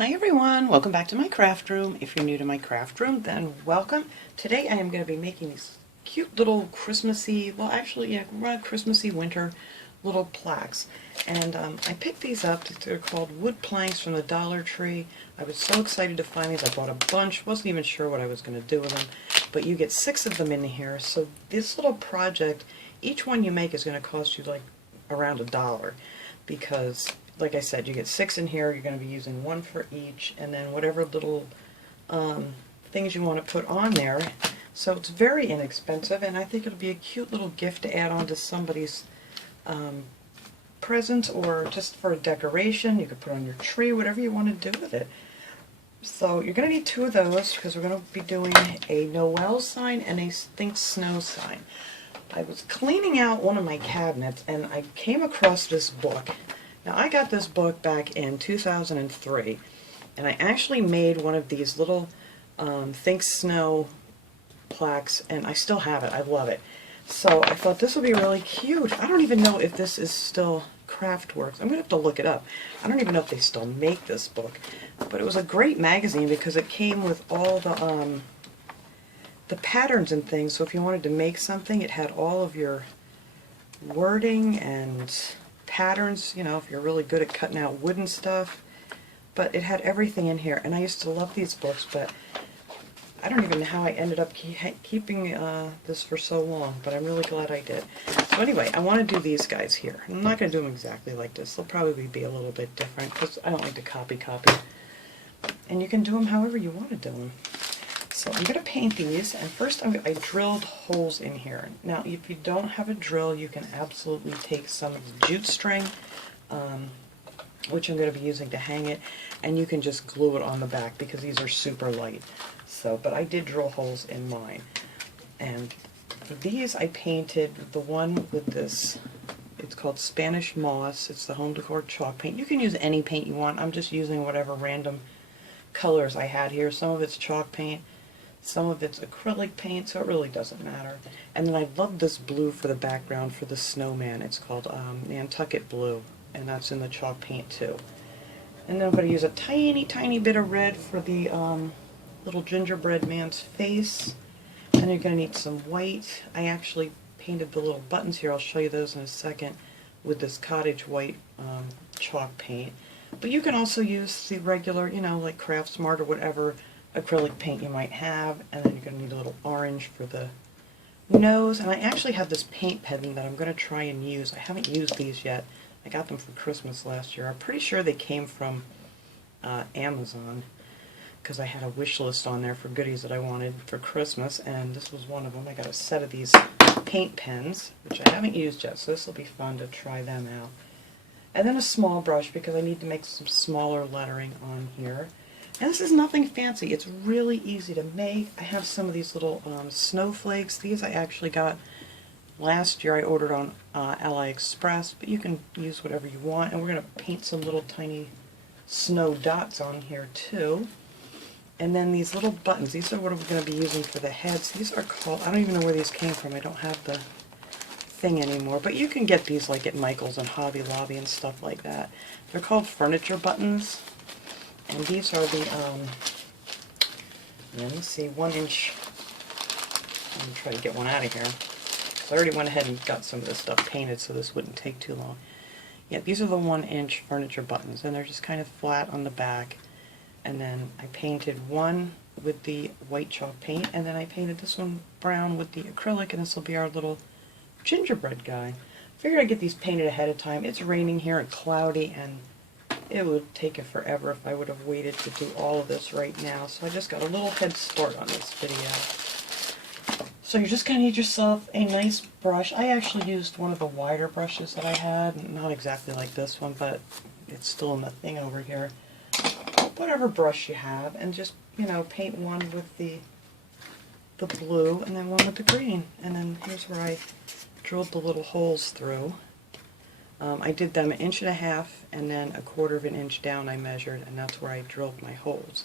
Hi everyone, welcome back to my craft room. If you're new to my craft room, then welcome. Today I am going to be making these cute little Christmassy, well actually yeah, Christmassy winter little plaques. And I picked these up. They're called wood planks from the Dollar Tree. I was so excited to find these. I bought a bunch, wasn't even sure what I was going to do with them. But you get 6 of them in here, so this little project, each one you make is going to cost you like around $1, because like I said, you get 6 in here. You're going to be using 1 for each, and then whatever little things you want to put on there. So it's very inexpensive, and I think it'll be a cute little gift to add on to somebody's present, or just for a decoration. You could put on your tree, whatever you want to do with it. So you're going to need 2 of those, because we're going to be doing a Noel sign and a Think Snow sign. I was cleaning out one of my cabinets, and I came across this book. Now, I got this book back in 2003, and I actually made one of these little Think Snow plaques, and I still have it. I love it. So I thought this would be really cute. I don't even know if this is still Craftworks. I'm going to have to look it up. I don't even know if they still make this book. But it was a great magazine because it came with all the patterns and things. So if you wanted to make something, it had all of your wording and patterns, you know, if you're really good at cutting out wooden stuff. But it had everything in here, and I used to love these books, but I don't even know how I ended up keeping this for so long, but I'm really glad I did. So anyway, I want to do these guys here. I'm not going to do them exactly like this. They'll probably be a little bit different, because I don't like to copy. And you can do them however you want to do them. So I'm going to paint these, and first I drilled holes in here. Now, if you don't have a drill, you can absolutely take some of the jute string, which I'm going to be using to hang it, and you can just glue it on the back because these are super light. So, but I did drill holes in mine. And for these, I painted the one with this. It's called Spanish Moss. It's the home decor chalk paint. You can use any paint you want. I'm just using whatever random colors I had here. Some of it's chalk paint. Some of it's acrylic paint, so it really doesn't matter. And then I love this blue for the background for the snowman. It's called Nantucket Blue, and that's in the chalk paint too. And then I'm going to use a tiny, tiny bit of red for the little gingerbread man's face. And you're going to need some white. I actually painted the little buttons here. I'll show you those in a second with this cottage white chalk paint. But you can also use the regular, you know, like Craftsmart or whatever acrylic paint you might have, and then you're going to need a little orange for the nose. And I actually have this paint pen that I'm going to try and use. I haven't used these yet. I got them for Christmas last year. I'm pretty sure they came from Amazon, because I had a wish list on there for goodies that I wanted for Christmas, and this was one of them. I got a set of these paint pens, which I haven't used yet, so this will be fun to try them out. And then a small brush, because I need to make some smaller lettering on here. And this is nothing fancy. It's really easy to make. I have some of these little snowflakes. These I actually got last year. I ordered on AliExpress, but you can use whatever you want. And we're going to paint some little tiny snow dots on here too. And then these little buttons. These are what we're going to be using for the heads. These are called, I don't even know where these came from. I don't have the thing anymore. But you can get these like at Michael's and Hobby Lobby and stuff like that. They're called furniture buttons. And these are the, let me see, 1 inch, I'm going to try to get one out of here. So I already went ahead and got some of this stuff painted so this wouldn't take too long. Yeah, these are the 1 inch furniture buttons, and they're just kind of flat on the back. And then I painted one with the white chalk paint, and then I painted this one brown with the acrylic, and this will be our little gingerbread guy. Figured I'd get these painted ahead of time. It's raining here and cloudy, and it would take it forever if I would have waited to do all of this right now. So I just got a little head start on this video. So you're just going to need yourself a nice brush. I actually used one of the wider brushes that I had. Not exactly like this one, but it's still in the thing over here. Whatever brush you have, and just, you know, paint one with the blue and then one with the green. And then here's where I drilled the little holes through. I did them 1.5 inches, and then 1/4 inch down I measured, and that's where I drilled my holes.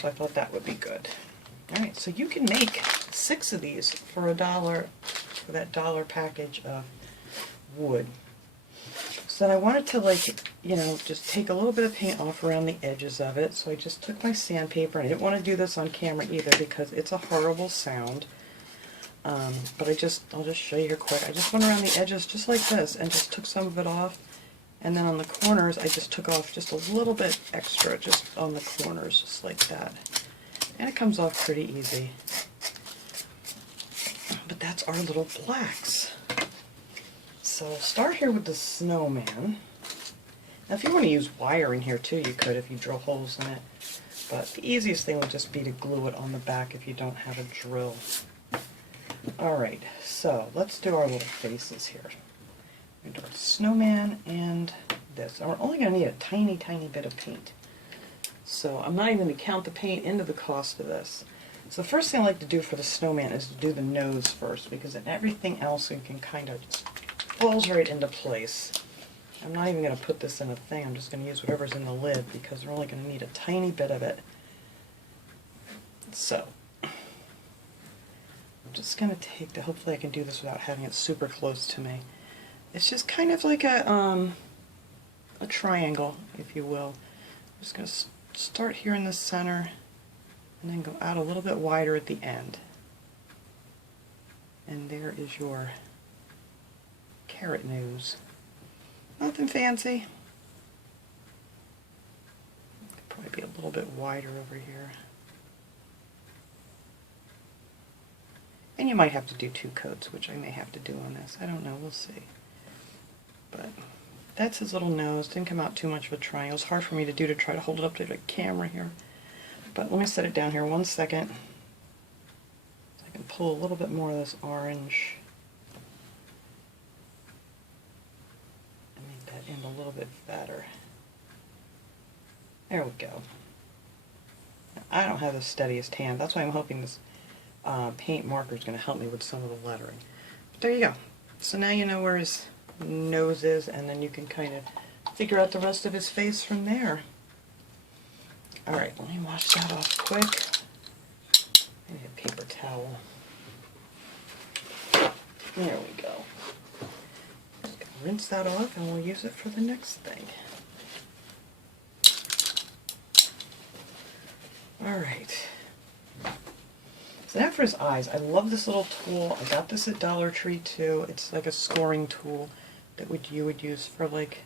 So I thought that would be good. Alright, so you can make 6 of these for $1 for that $1 package of wood. So then I wanted to like you know, just take a little bit of paint off around the edges of it. So I just took my sandpaper, and I didn't want to do this on camera either because it's a horrible sound. But I'll just show you here quick. I just went around the edges just like this and just took some of it off. And then on the corners, I just took off just a little bit extra, just on the corners, just like that. And it comes off pretty easy. But that's our little blacks. So we'll start here with the snowman. Now if you want to use wire in here too, you could if you drill holes in it. But the easiest thing would just be to glue it on the back if you don't have a drill. Alright, so let's do our little faces here. We're going to do our snowman and this. And we're only going to need a tiny, tiny bit of paint. So I'm not even going to count the paint into the cost of this. So the first thing I like to do for the snowman is to do the nose first, because then everything else you can kind of just falls right into place. I'm not even going to put this in a thing. I'm just going to use whatever's in the lid because we're only going to need a tiny bit of it. So I'm just going to take the, hopefully I can do this without having it super close to me. It's just kind of like a triangle, if you will. I'm just going to start here in the center and then go out a little bit wider at the end. And there is your carrot nose. Nothing fancy. Could probably be a little bit wider over here. And you might have to do 2 coats, which I may have to do on this. I don't know, we'll see. But that's his little nose. Didn't come out too much of a triangle. It's hard for me to do to try to hold it up to the camera here. But let me set it down here 1 second. So I can pull a little bit more of this orange. And make that end a little bit fatter. There we go. Now, I don't have the steadiest hand. That's why I'm hoping this paint marker is going to help me with some of the lettering. But there you go. So now you know where his nose is, and then you can kind of figure out the rest of his face from there. Alright, let me wash that off quick. I need a paper towel. There we go. Just gonna rinse that off and we'll use it for the next thing. Alright. So now for his eyes. I love this little tool. I got this at Dollar Tree too. It's like a scoring tool that you would use for like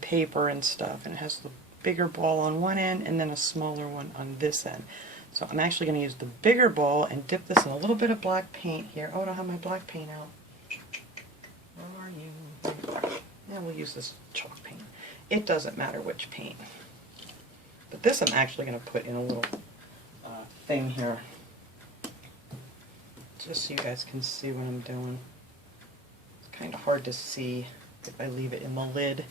paper and stuff. And it has the bigger ball on one end and then a smaller one on this end. So I'm actually going to use the bigger ball and dip this in a little bit of black paint here. Oh, I don't have my black paint out. Where are you? Yeah, we'll use this chalk paint. It doesn't matter which paint. But this I'm actually going to put in a little thing here, just so you guys can see what I'm doing. It's kind of hard to see if I leave it in the lid.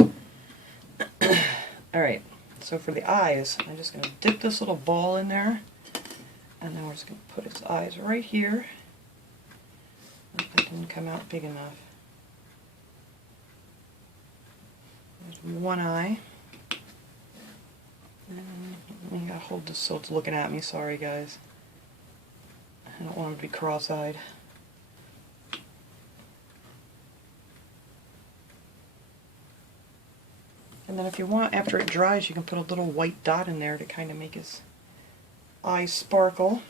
Alright, so for the eyes, I'm just going to dip this little ball in there, and then we're just going to put its eyes right here. That didn't come out big enough. There's one eye. And I gotta hold this so it's looking at me, sorry guys. I don't want him to be cross-eyed. And then if you want, after it dries, you can put a little white dot in there to kind of make his eyes sparkle.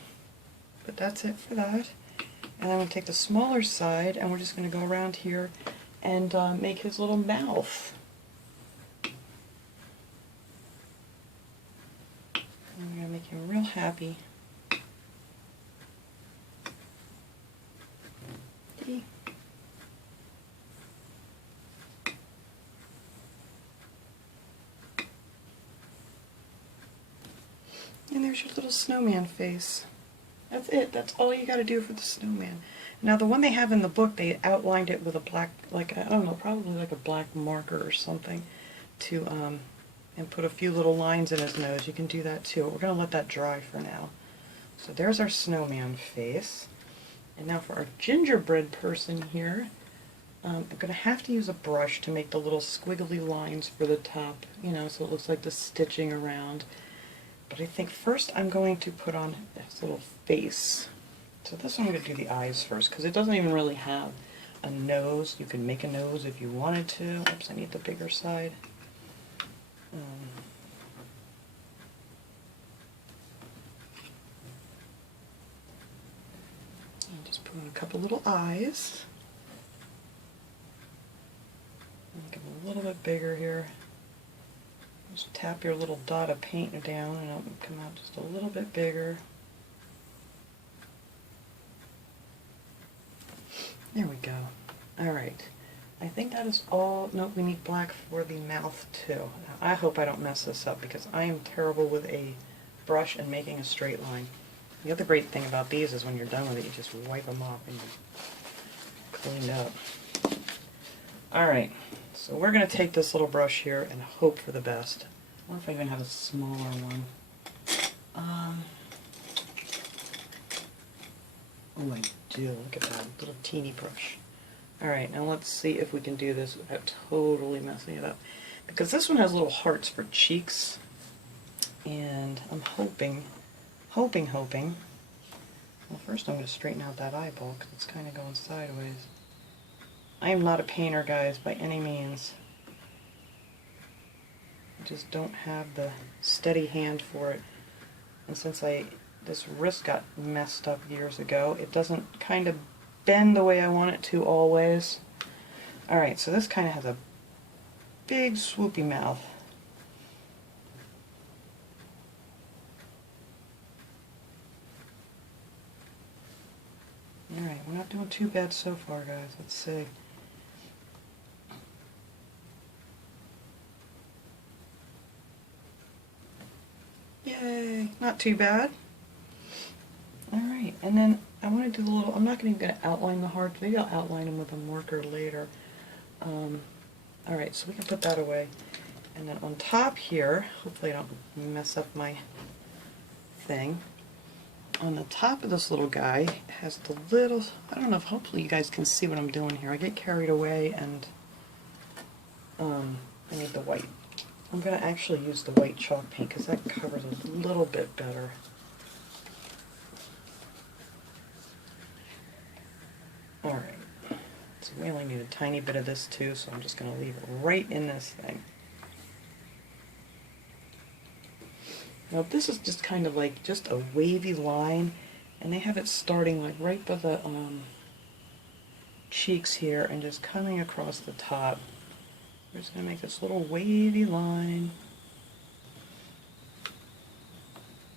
But that's it for that. And I'm going to take the smaller side, and we're just going to go around here and make his little mouth. And we're going to make him real happy. And there's your little snowman face. That's it. That's all you got to do for the snowman. Now the one they have in the book, they outlined it with a black, like, I don't know, probably like a black marker or something to, and put a few little lines in his nose. You can do that too. We're going to let that dry for now. So there's our snowman face. And now for our gingerbread person here, I'm going to have to use a brush to make the little squiggly lines for the top, you know, so it looks like the stitching around. But I think first I'm going to put on this little face. So this one I'm going to do the eyes first, because it doesn't even really have a nose. You can make a nose if you wanted to. Oops, I need the bigger side. And just put on a couple little eyes. Make them a little bit bigger here. Just tap your little dot of paint down and it'll come out just a little bit bigger. There we go. Alright. I think that is all. Nope, we need black for the mouth too. Now, I hope I don't mess this up because I am terrible with a brush and making a straight line. The other great thing about these is when you're done with it, you just wipe them off and you're cleaned up. Alright, so we're going to take this little brush here and hope for the best. I wonder if I even have a smaller one. Oh, I do. Look at that little teeny brush. Alright, now let's see if we can do this without totally messing it up. Because this one has little hearts for cheeks. And I'm hoping. Well, first I'm going to straighten out that eyeball because it's kind of going sideways. I am not a painter, guys, by any means. I just don't have the steady hand for it. And since this wrist got messed up years ago, it doesn't kind of bend the way I want it to always. Alright, so this kind of has a big swoopy mouth. Alright, we're not doing too bad so far, guys. Let's see. Yay! Not too bad. Alright, and then I want to do the little, I'm not even going to outline the hearts. Maybe I'll outline them with a marker later. Alright, so we can put that away. And then on top here, hopefully I don't mess up my thing. On the top of this little guy has the little, I don't know if hopefully you guys can see what I'm doing here. I get carried away and I need the white. I'm going to actually use the white chalk paint because that covers a little bit better. Alright, so we only need a tiny bit of this too, so I'm just going to leave it right in this thing. Now this is just kind of like just a wavy line, and they have it starting like right by the cheeks here and just coming across the top. We're just going to make this little wavy line.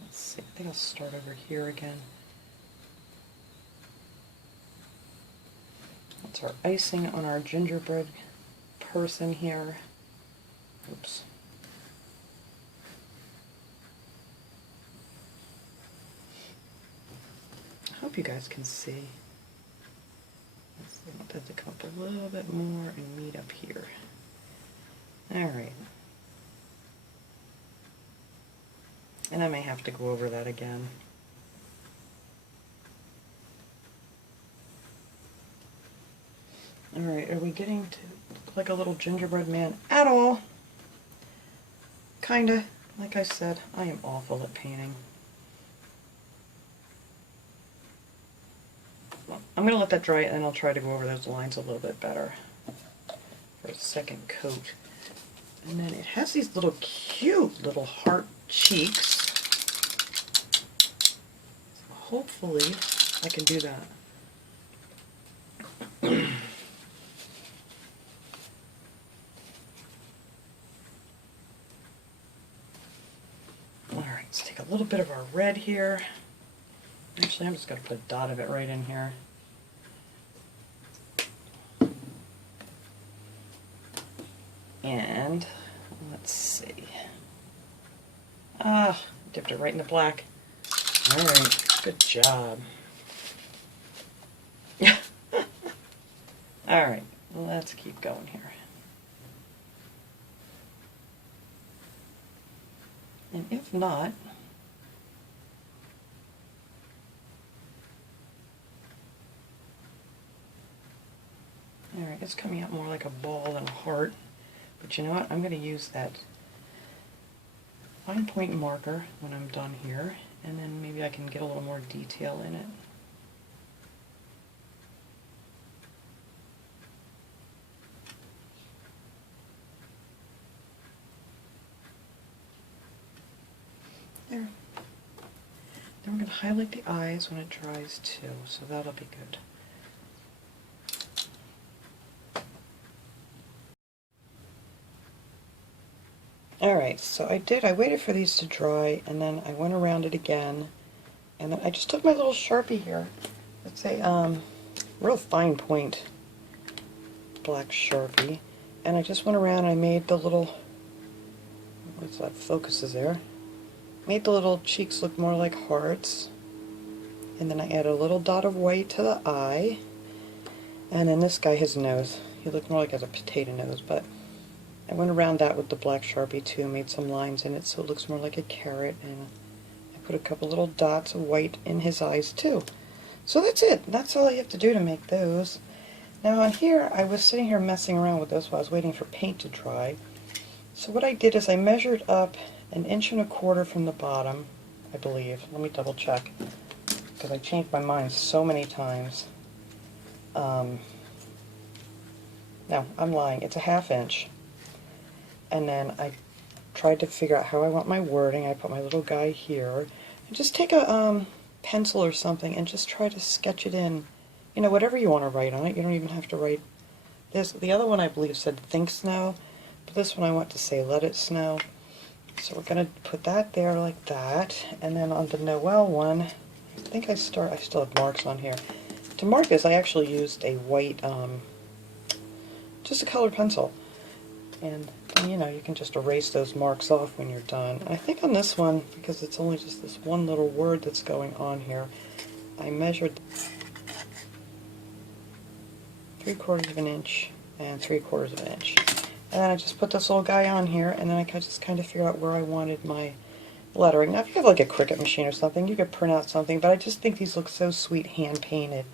Let's see, I think I'll start over here again. That's our icing on our gingerbread person here. Oops. I hope you guys can see. Let's see, I want that to come up a little bit more and meet up here. Alright. And I may have to go over that again. Alright, are we getting to look like a little gingerbread man at all? Kinda. Like I said, I am awful at painting. Well, I'm going to let that dry and then I'll try to go over those lines a little bit better for a second coat. And then it has these little cute little heart cheeks. So hopefully I can do that. Alright, let's take a little bit of our red here. Actually, I'm just going to put a dot of it right in here. And let's see. Dipped it right in the black. Alright, good job. Alright, let's keep going here. And if not, alright, it's coming out more like a ball than a heart. But you know what? I'm going to use that fine point marker when I'm done here, and then maybe I can get a little more detail in it. going to highlight the eyes when it dries too, so that'll be good. Alright, so I waited for these to dry, and then I went around it again, and then I just took my little Sharpie here. It's a real fine point black Sharpie, and I just went around and I made the little, what's that, focuses there, made the little cheeks look more like hearts, and then I added a little dot of white to the eye, and then this guy, his nose, he looked more like he has a potato nose, but I went around that with the black Sharpie too, made some lines in it so it looks more like a carrot, and I put a couple little dots of white in his eyes too. So that's it. That's all you have to do to make those. Now on here, I was sitting here messing around with this while I was waiting for paint to dry. So what I did is I measured up 1.25 inches from the bottom, I believe. Let me double check, because I changed my mind so many times. No, I'm lying. It's a 1/2 inch. And then I tried to figure out how I want my wording. I put my little guy here. And just take a pencil or something and just try to sketch it in. You know, whatever you want to write on it. You don't even have to write this. The other one I believe said think snow, but this one I want to say let it snow. So we're going to put that there like that. And then on the Noel one, I think I still have marks on here. To mark this, I actually used a white, just a colored pencil. And you know, you can just erase those marks off when you're done. I think on this one, because it's only just this one little word that's going on here, I measured 3/4 inch and 3/4 inch. And then I just put this little guy on here, and then I just kind of figured out where I wanted my lettering. Now if you have like a Cricut machine or something, you could print out something, but I just think these look so sweet hand painted,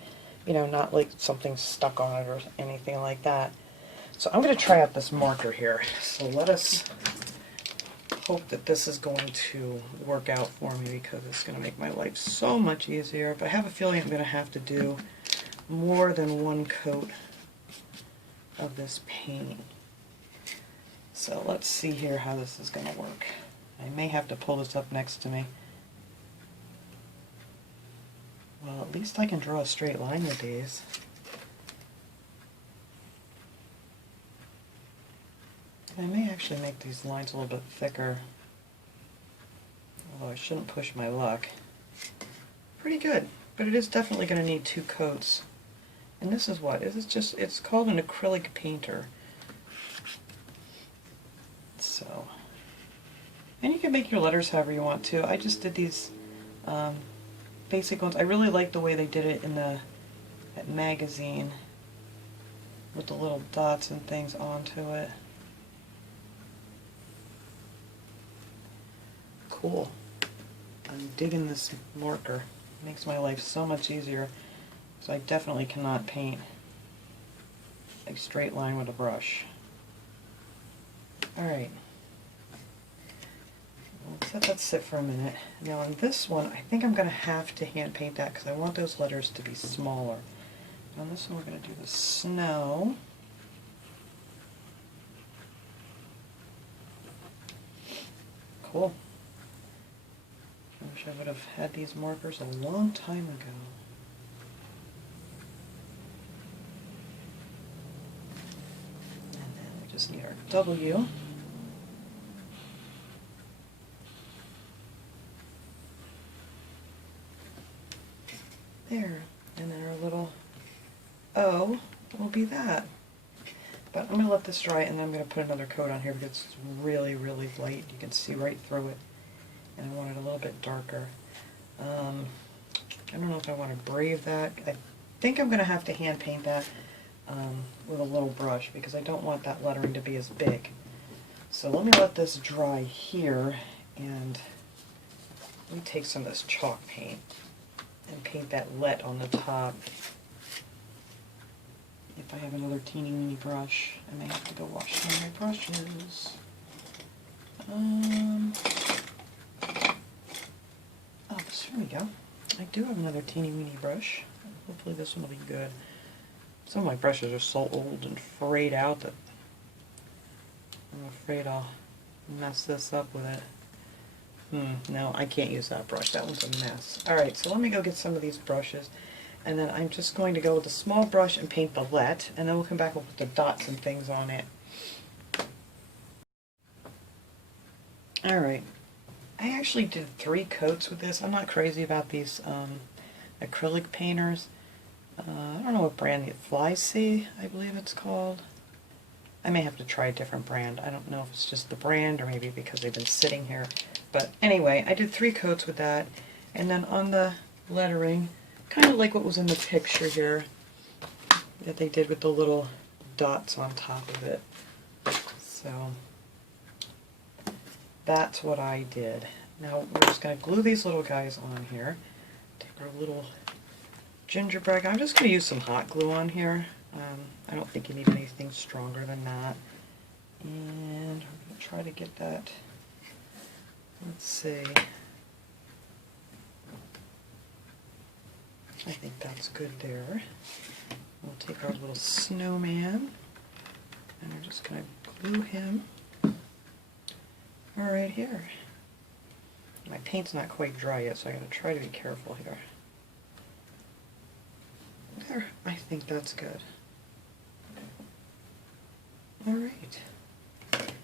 you know, not like something stuck on it or anything like that. So I'm going to try out this marker here. So let us hope that this is going to work out for me, because it's going to make my life so much easier. But I have a feeling I'm going to have to do more than one coat of this paint. So let's see here how this is going to work. I may have to pull this up next to me. Well, at least I can draw a straight line with these. I may actually make these lines a little bit thicker, although I shouldn't push my luck. Pretty good, but it is definitely going to need 2 coats. And this is what? It's called an acrylic painter. So, and you can make your letters however you want to. I just did these basic ones. I really like the way they did it in that magazine with the little dots and things onto it. Cool. I'm digging this marker. It makes my life so much easier. So I definitely cannot paint a straight line with a brush. Alright. Let's let that sit for a minute. Now on this one, I think I'm going to have to hand paint that because I want those letters to be smaller. On this one we're going to do the snow. Cool. I wish I would have had these markers a long time ago. And then we just need our W. There. And then our little O will be that. But I'm going to let this dry, and then I'm going to put another coat on here because it's really, really light. You can see right through it. And I want it a little bit darker. I don't know if I want to brave that. I think I'm going to have to hand paint that with a little brush because I don't want that lettering to be as big. So let me let this dry here, and let me take some of this chalk paint and paint that let on the top. If I have another teeny weeny brush, I may have to go wash some of my brushes. Oh, here we go. I do have another teeny weeny brush. Hopefully this one will be good. Some of my brushes are so old and frayed out that I'm afraid I'll mess this up with it. No, I can't use that brush. That one's a mess. Alright, so let me go get some of these brushes. And then I'm just going to go with a small brush and paint the let, and then we'll come back and put the dots and things on it. Alright, I actually did 3 coats with this. I'm not crazy about these acrylic painters. I don't know what brand, Fly-See, I believe it's called. I may have to try a different brand. I don't know if it's just the brand or maybe because they've been sitting here. But anyway, I did 3 coats with that. And then on the lettering, kind of like what was in the picture here that they did with the little dots on top of it. So that's what I did. Now we're just going to glue these little guys on here. Take our little gingerbread. I'm just going to use some hot glue on here. I don't think you need anything stronger than that. And I'm going to try to get that, let's see. I think that's good there. We'll take our little snowman and we're just going to glue him right here. My paint's not quite dry yet, so I got to try to be careful here. There, I think that's good. Alright.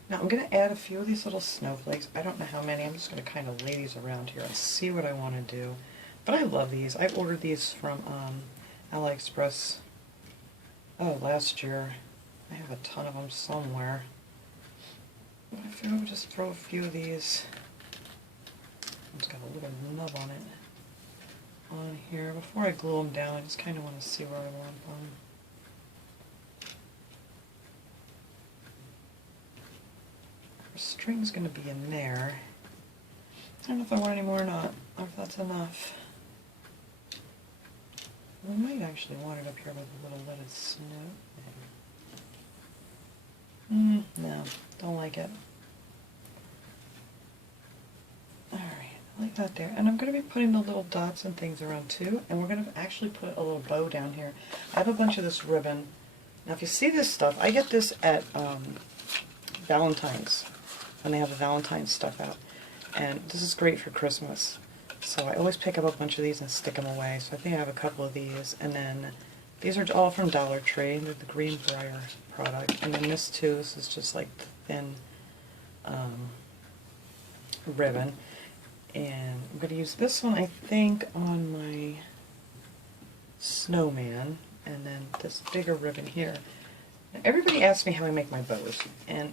Now I'm going to add a few of these little snowflakes. I don't know how many. I'm just going to kind of lay these around here and see what I want to do. But I love these. I ordered these from AliExpress, last year. I have a ton of them somewhere. But I figured I would just throw a few of these. It's got a little nub on it. On here. Before I glue them down, I just kind of want to see where I want them. The string's going to be in there. I don't know if I want any more or not, or if that's enough. We might actually want it up here with a little leaded snow. No, don't like it. Alright, I like that there. And I'm going to be putting the little dots and things around too, and we're going to actually put a little bow down here. I have a bunch of this ribbon. Now if you see this stuff, I get this at Valentine's, when they have the Valentine's stuff out. And this is great for Christmas. So I always pick up a bunch of these and stick them away. So I think I have a couple of these. And then these are all from Dollar Tree. They're the Greenbrier product. And then this too, this is just like thin ribbon. And I'm going to use this one, I think, on my snowman. And then this bigger ribbon here. Now, everybody asks me how I make my bows. And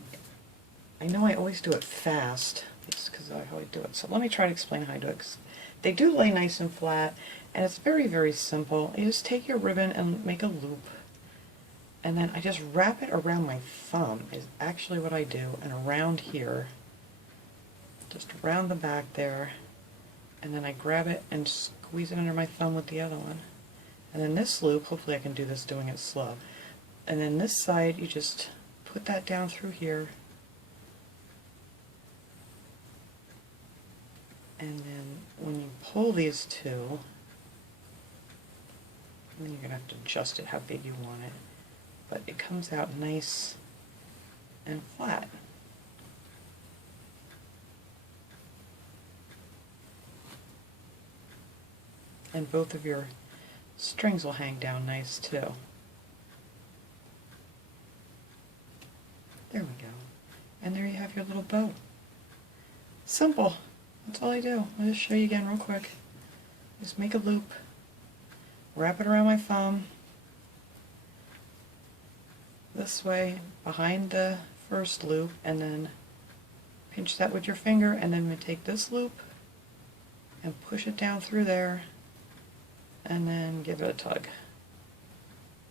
I know I always do it fast. It's because I always do it. So let me try to explain how I do it. They do lay nice and flat, and it's very, very simple. You just take your ribbon and make a loop, and then I just wrap it around my thumb is actually what I do, and around here, just around the back there, and then I grab it and squeeze it under my thumb with the other one. And then this loop, hopefully I can do this doing it slow, and then this side you just put that down through here. And then when you pull these two, then you're going to have to adjust it how big you want it. But it comes out nice and flat. And both of your strings will hang down nice too. There we go. And there you have your little bow. Simple. That's all I do. I'll just show you again real quick. Just make a loop, wrap it around my thumb, this way behind the first loop, and then pinch that with your finger, and then we take this loop and push it down through there, and then give it a tug.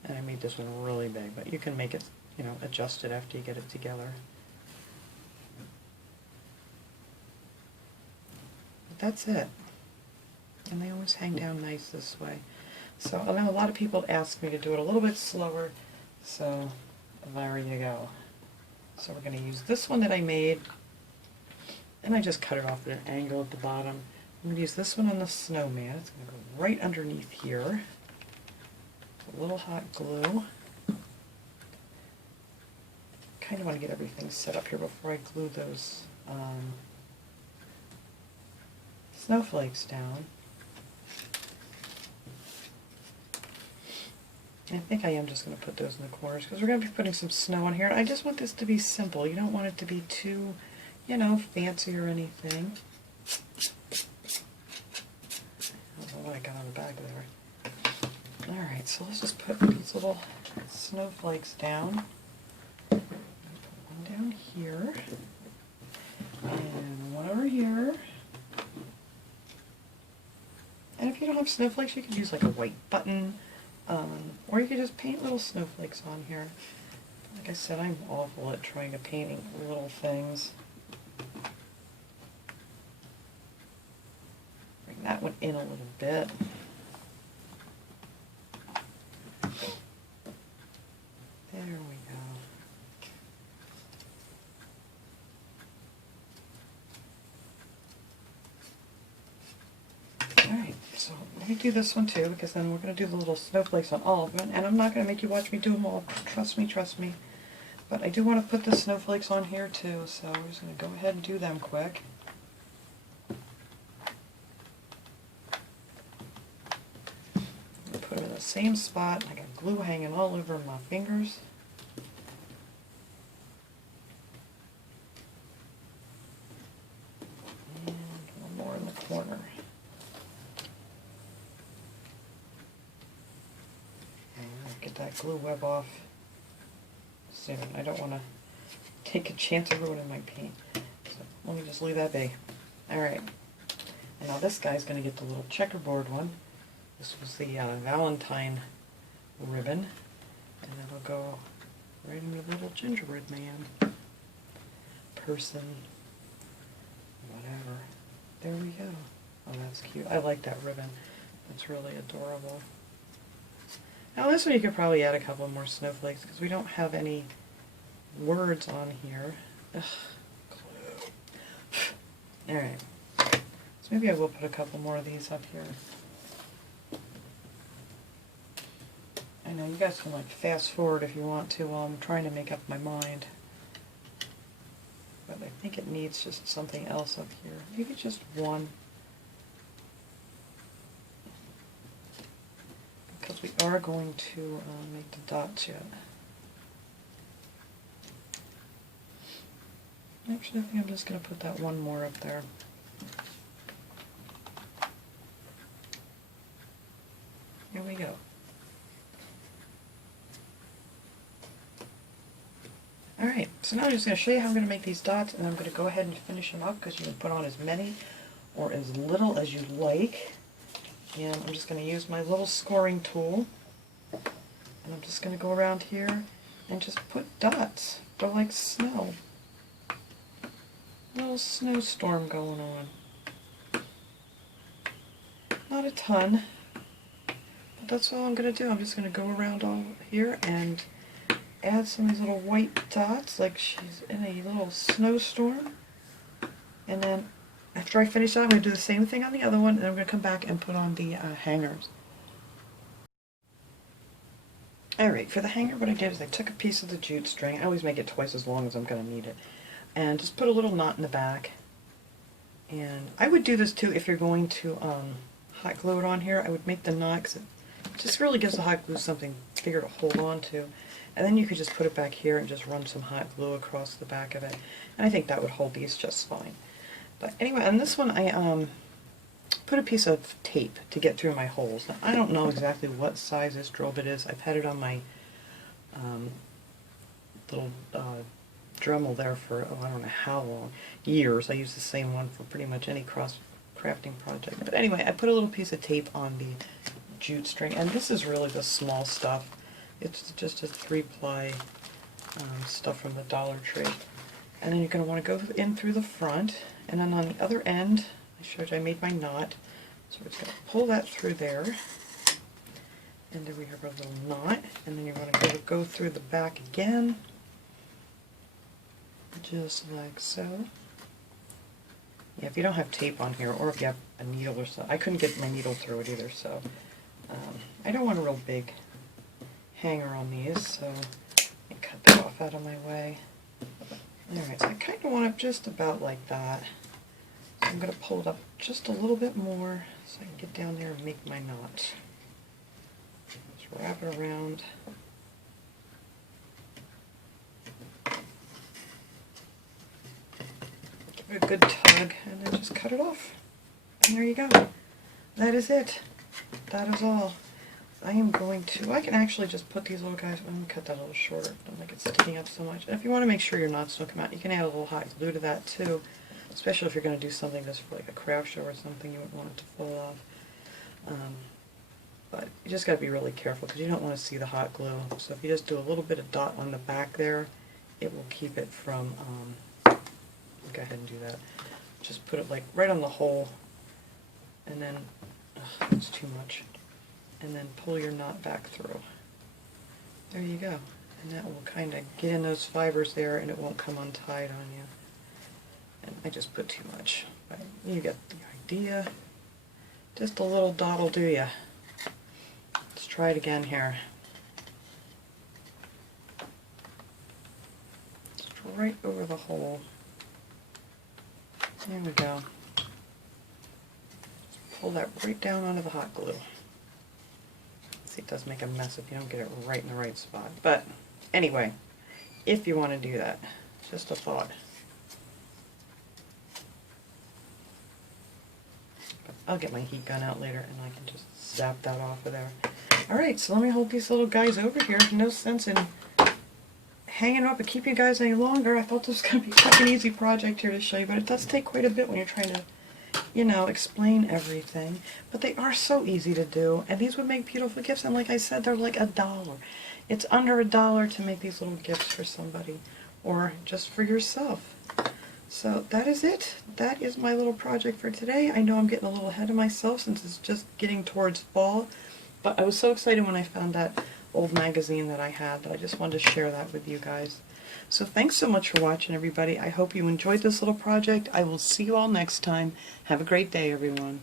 And I made this one really big, but you can make it, adjust it after you get it together. That's it. And they always hang down nice this way. So I know a lot of people ask me to do it a little bit slower, so there you go. So we're going to use this one that I made, and I just cut it off at an angle at the bottom. I'm going to use this one on the snowman. It's going to go right underneath here. A little hot glue. Kind of want to get everything set up here before I glue those snowflakes down. I think I am just going to put those in the corners because we're going to be putting some snow on here. I just want this to be simple. You don't want it to be too, you know, fancy or anything. I don't know what I got on the back there. Alright, so let's just put these little snowflakes down. Put one down here. And one over here. And if you don't have snowflakes, you could use like a white button. Or you could just paint little snowflakes on here. Like I said, I'm awful at trying to paint little things. Bring that one in a little bit. There we go. Alright, so let me do this one too, because then we're going to do the little snowflakes on all of them, and I'm not going to make you watch me do them all, trust me, trust me. But I do want to put the snowflakes on here too, so I'm just going to go ahead and do them quick. Put them in the same spot. I got glue hanging all over my fingers. And one more in the corner. Get that glue web off soon. I don't want to take a chance of ruining my paint. So let me just leave that be. Alright. And now this guy's going to get the little checkerboard one. This was the Valentine ribbon. And it'll go right in the little gingerbread man. Person. Whatever. There we go. Oh, that's cute. I like that ribbon. That's really adorable. Now this one you could probably add a couple more snowflakes because we don't have any words on here. Ugh, glue. Alright, so maybe I will put a couple more of these up here. I know you guys can like fast forward if you want to while I'm trying to make up my mind. But I think it needs just something else up here. Maybe just one. Because we are going to make the dots yet. Actually, I think I'm just going to put that one more up there. Here we go. Alright, so now I'm just going to show you how I'm going to make these dots, and I'm going to go ahead and finish them up because you can put on as many or as little as you like. And I'm just going to use my little scoring tool, and I'm just going to go around here and just put dots. They're like snow. Little snowstorm going on. Not a ton, but that's all I'm going to do. I'm just going to go around all here and add some of these little white dots like she's in a little snowstorm. And then after I finish that, I'm going to do the same thing on the other one, and I'm going to come back and put on the hangers. Alright, for the hanger, what I did is I took a piece of the jute string. I always make it twice as long as I'm going to need it. And just put a little knot in the back. And I would do this too if you're going to hot glue it on here. I would make the knot because it just really gives the hot glue something bigger to hold on to. And then you could just put it back here and just run some hot glue across the back of it. And I think that would hold these just fine. But anyway, on this one I put a piece of tape to get through my holes. Now, I don't know exactly what size this drill bit is. I've had it on my little Dremel there for, oh, I don't know how long, years. I use the same one for pretty much any cross crafting project. But anyway, I put a little piece of tape on the jute string, and this is really the small stuff. It's just a 3-ply stuff from the Dollar Tree. And then you're going to want to go in through the front, and then on the other end, I showed you I made my knot, so we're just going to pull that through there, and then we have our little knot, and then you're going to go through the back again, just like so. Yeah, if you don't have tape on here, or if you have a needle or so, I couldn't get my needle through it either, so I don't want a real big hanger on these, so I cut that off out of my way. Alright, so I kind of want it just about like that. So I'm going to pull it up just a little bit more so I can get down there and make my knot. Just wrap it around. Give it a good tug and then just cut it off. And there you go. That is it. That is all. I can actually just put these little guys, I'm going to cut that a little shorter, don't make it sticking up so much. And if you want to make sure your knots don't come out, you can add a little hot glue to that too, especially if you're going to do something just for like a craft show or something, you wouldn't want it to fall off. But you just got to be really careful because you don't want to see the hot glue. So if you just do a little bit of dot on the back there, it will keep it from, go ahead and do that. Just put it like right on the hole, and then, it's too much. And then pull your knot back through. There you go. And that will kind of get in those fibers there and it won't come untied on you. And I just put too much. But you get the idea. Just a little dot will do ya. Let's try it again here. Just right over the hole. There we go. Just pull that right down onto the hot glue. See, it does make a mess if you don't get it right in the right spot. But anyway, if you want to do that, just a thought. I'll get my heat gun out later and I can just zap that off of there. Alright, so let me hold these little guys over here. No sense in hanging up and keep you guys any longer. I thought this was going to be such an easy project here to show you, but it does take quite a bit when you're trying to, you know, explain everything. But they are so easy to do, and these would make beautiful gifts. And like I said, they're like $1. It's under $1 to make these little gifts for somebody, or just for yourself. So that is it. That is my little project for today. I know I'm getting a little ahead of myself since it's just getting towards fall, but I was so excited when I found that old magazine that I had that I just wanted to share that with you guys. So thanks so much for watching, everybody. I hope you enjoyed this little project. I will see you all next time. Have a great day, everyone.